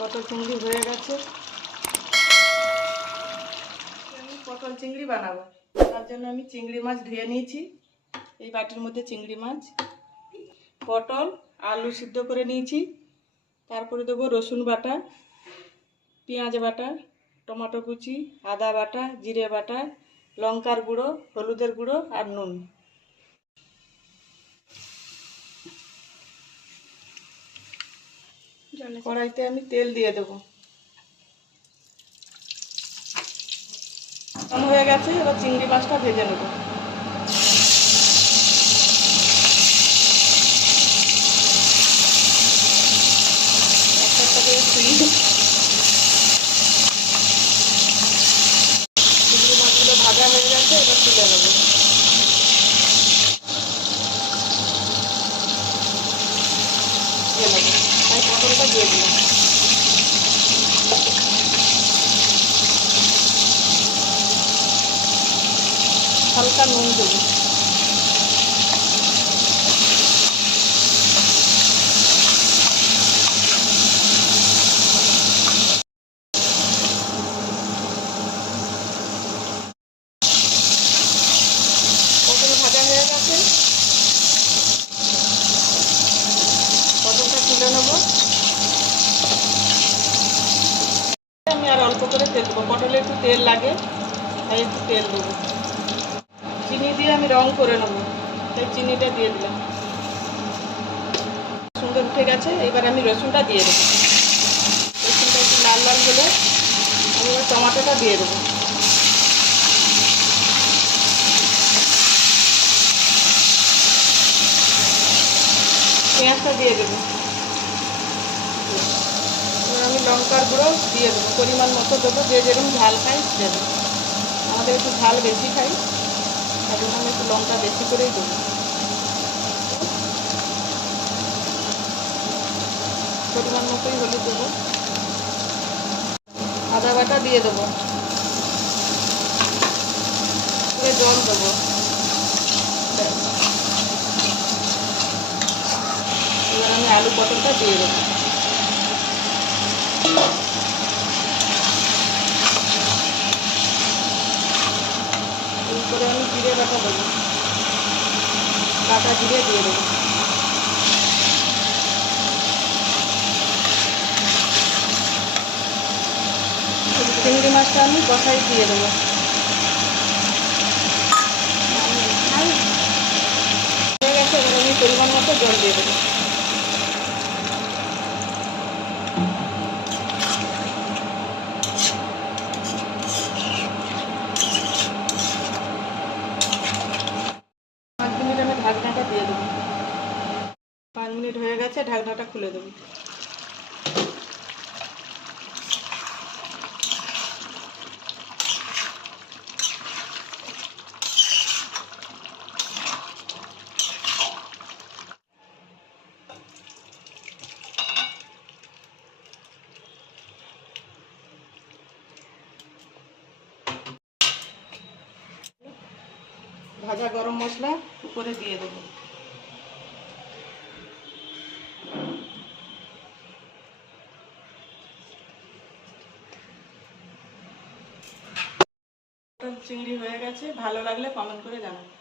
পটল চিংড়ি হয়ে গেছে। আমি পটল চিংড়ি বানাবো, তার জন্য আমি চিংড়ি মাছ ধুয়ে নিয়েছি। এই বাটির মধ্যে চিংড়ি মাছ, পটল, আলু সিদ্ধ করে নিয়েছি। তারপরে দেবো রসুন বাটা, পেঁয়াজ বাটা, টমেটো কুচি, আদা বাটা, জিরে বাটা, লঙ্কার গুঁড়ো, হলুদের গুঁড়ো আর নুন। কড়াইতে আমি তেল দিয়ে দেবো। হয়ে গেছে, এবার চিংড়ি মাছটা ভেজে নেব। চিংড়ি মাছগুলো ভাজা হয়ে গেছে, এবার তুলে নেব। তাই পটলটা দিয়ে দিলাম। হালকা নুন দেবো। পটল ভাজা হয়ে গেছে, পটলটা তুলে নেব। আমি আর অল্প করে তেল দেবো, পটলে একটু তেল লাগে তাই একটু তেল দেবো। চিনি দিয়ে আমি রং করে নেব, তাই চিনিটা দিয়ে দিলাম। সুন্দর উঠে গেছে, এবার আমি রসুনটা দিয়ে দেবো। রসুনটা একটু লাল লাল হলে আমি এবার টমেটোটা দিয়ে দেবো। পেঁয়াজটা দিয়ে দেবো। এবার আমি লঙ্কার গুঁড়ো দিয়ে দেবো, পরিমাণ মতো দেবো, যে যেরকম ঝাল খাই দেবো। আমাদের একটু ঝাল বেশি খাই, তার জন্য আমি একটু লঙ্কা বেশি করেই দেবো। পরিমাণ মতোই হলুদ দেবো। আদা বাটা দিয়ে দেবো, জল দেবো। এবার আমি আলু পটলটা দিয়ে দেবো। এরপরে আমি জিরে বাটা দেবো, কাটা জিরে দিয়ে দেবো। চিংড়ি মাছটা আমি কষাই দিয়ে দেবো। হয়ে গেছে, এবার আমি পরিমাণ মতো জল দিয়ে দেবো। আমি ঢাকনাটা দিয়ে দেবো। 5 মিনিট হয়ে গেছে, ঢাকনাটা খুলে দেবো। ভাজা গরম মশলা উপরে দিয়ে দেবো। চিংড়ি হয়ে গেছে, ভালো লাগলে কমেন্ট করে জানাবেন।